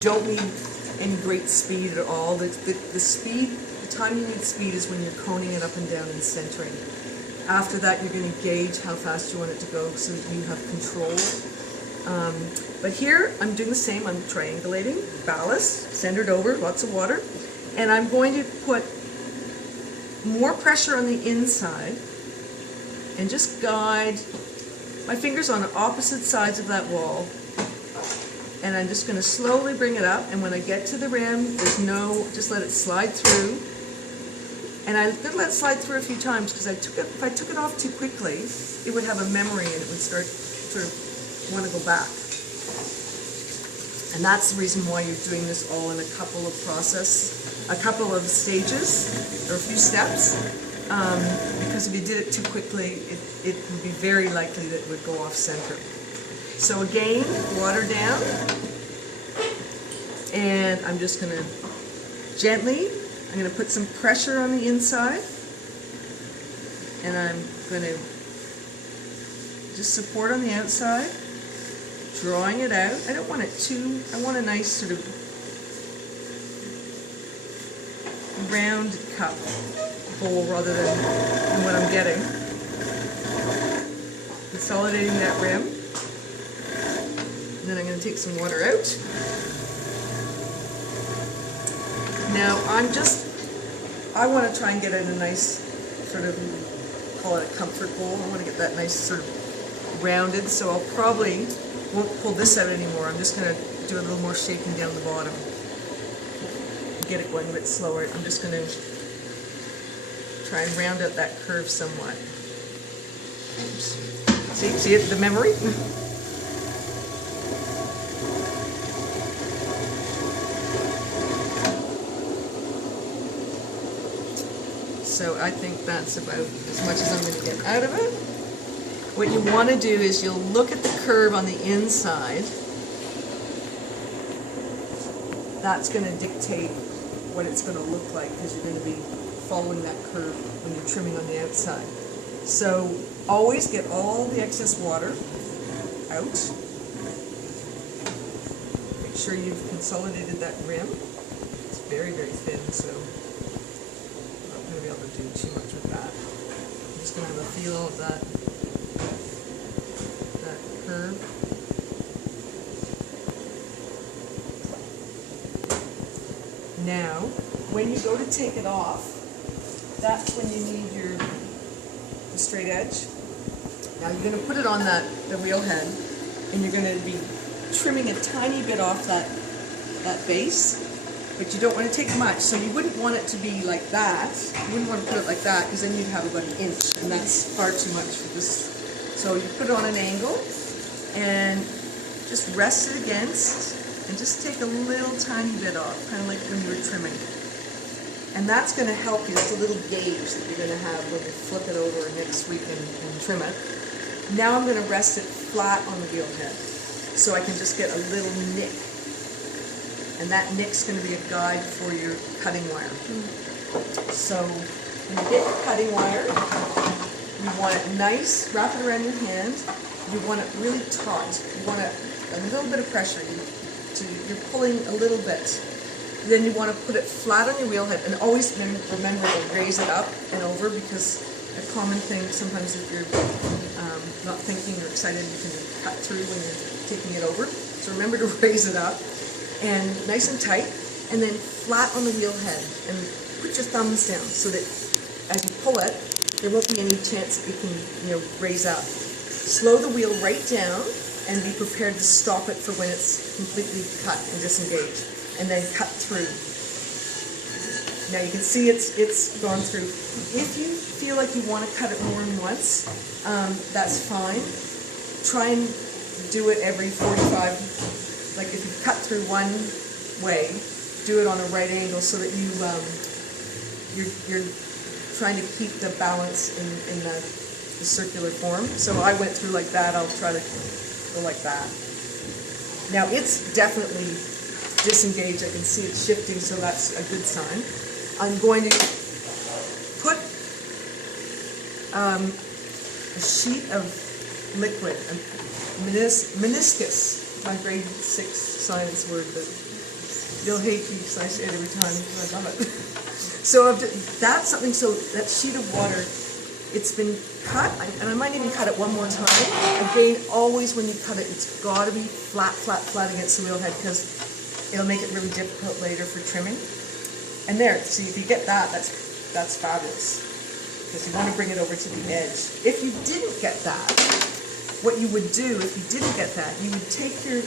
Don't need any great speed at all. The time you need speed is when you're coning it up and down and centering. After that, you're going to gauge how fast you want it to go so that you have control. But here, I'm doing the same. I'm triangulating, ballast, centered over, lots of water. And I'm going to put more pressure on the inside and just guide my fingers on the opposite sides of that wall. And I'm just going to slowly bring it up, and when I get to the rim, just let it slide through. And I'm going to let it slide through a few times because if I took it off too quickly, it would have a memory and it would sort of want to go back. And that's the reason why you're doing this all in a couple of stages, or a few steps. Because if you did it too quickly, it would be very likely that it would go off center. So again, water down, and I'm just going to I'm going to put some pressure on the inside, and I'm going to just support on the outside, drawing it out. I don't want it I want a nice sort of round cup bowl rather than what I'm getting. Consolidating that rim. Then I'm going to take some water out. Now I want to try and get it in a nice sort of, call it a comfort bowl. I want to get that nice sort of rounded, so I'll probably won't pull this out anymore. I'm just going to do a little more shaking down the bottom. Get it going a bit slower. I'm just going to try and round out that curve somewhat. See it, the memory? So I think that's about as much as I'm going to get out of it. What you want to do is you'll look at the curve on the inside. That's going to dictate what it's going to look like, because you're going to be following that curve when you're trimming on the outside. So always get all the excess water out. Make sure you've consolidated that rim. It's very, very thin, so be able to do too much with that. I'm just going to have a feel of that curve. Now, when you go to take it off, that's when you need the straight edge. Now you're going to put it on the wheel head, and you're going to be trimming a tiny bit off that base. But you don't want to take much, so you wouldn't want it to be like that. You wouldn't want to put it like that, because then you'd have about 1 inch, and that's far too much for this. So you put it on an angle, and just rest it against, and just take a little tiny bit off, kind of like when you were trimming. And that's going to help you. It's a little gauge that you're going to have when you flip it over next week and trim it. Now I'm going to rest it flat on the wheel head, so I can just get a little nick. And that nick's going to be a guide for your cutting wire. So when you get your cutting wire, you want it nice, wrap it around your hand. You want it really taut. You want a little bit of pressure. You're pulling a little bit. Then you want to put it flat on your wheel head, and always remember to raise it up and over, because a common thing sometimes if you're not thinking or excited, you can cut through when you're taking it over. So remember to raise it up. And nice and tight, and then flat on the wheel head, and put your thumbs down so that as you pull it, there won't be any chance that you can raise up. Slow the wheel right down, and be prepared to stop it for when it's completely cut and disengaged, and then cut through. Now you can see it's gone through. If you feel like you want to cut it more than once, that's fine. Try and do it every 45. Like if you cut through one way, do it on a right angle so that you're trying to keep the balance in the circular form. So I went through like that. I'll try to go like that. Now it's definitely disengaged. I can see it shifting, so that's a good sign. I'm going to put a sheet of liquid, meniscus, my grade 6 science word, but You'll hate me because I say it every time. I love it. So that's something. So that sheet of water, it's been cut, and I might even cut it one more time. Again, always when you cut it, it's got to be flat, flat, flat against the wheel head because it'll make it really difficult later for trimming. And there, see, if you get that, that's fabulous. Because you want to bring it over to the edge. If you didn't get that, what you would do, if you didn't get that, you would take your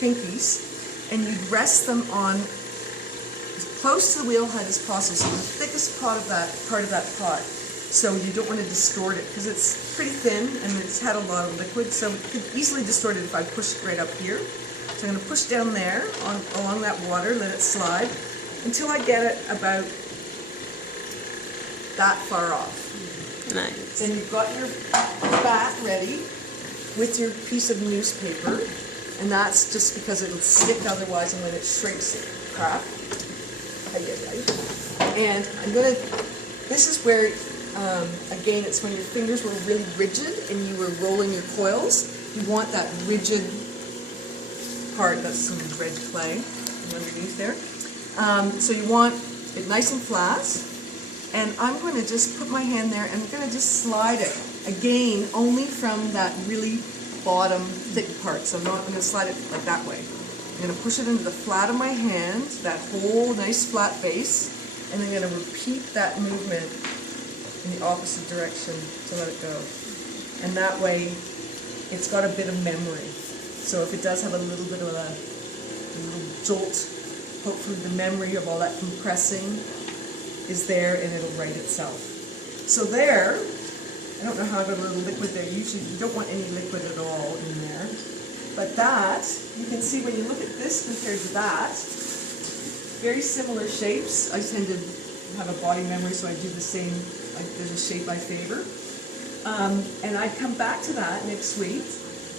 pinkies and you'd rest them on as close to the wheel head as possible, so the thickest part of that pot. So you don't want to distort it because it's pretty thin and it's had a lot of liquid, so it could easily distort it if I push it right up here. So I'm going to push down there along that water, let it slide until I get it about that far off. Nice. Then you've got your bat ready with your piece of newspaper, and that's just because it'll stick otherwise, and when it shrinks, it crap. And I'm going to, this is where, again, it's when your fingers were really rigid and you were rolling your coils. You want that rigid part. That's some red clay underneath there. So you want it nice and flat. And I'm going to just put my hand there and I'm going to just slide it. Again, only from that really bottom thick part. So I'm going to slide it like that way. I'm going to push it into the flat of my hand, that whole nice flat base, and then I'm going to repeat that movement in the opposite direction to let it go. And that way, it's got a bit of memory. So if it does have a little bit of a little jolt, hopefully the memory of all that compressing is there and it'll right itself. So there, I don't know how I got a little liquid there. Usually you don't want any liquid at all in there. But that, you can see when you look at this compared to that, very similar shapes. I tend to have a body memory, so I do the same, there's a shape I favor. And I'd come back to that next week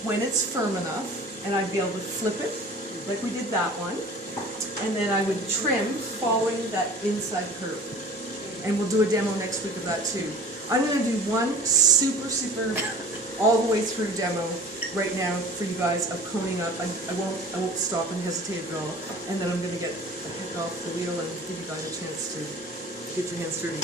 when it's firm enough, and I'd be able to flip it, like we did that one, and then I would trim following that inside curve. And we'll do a demo next week of that too. I'm going to do one super all the way through demo right now for you guys of coning up. I won't stop and hesitate at all. And then I'm going to get the heck off the wheel and give you guys a chance to get your hands dirty.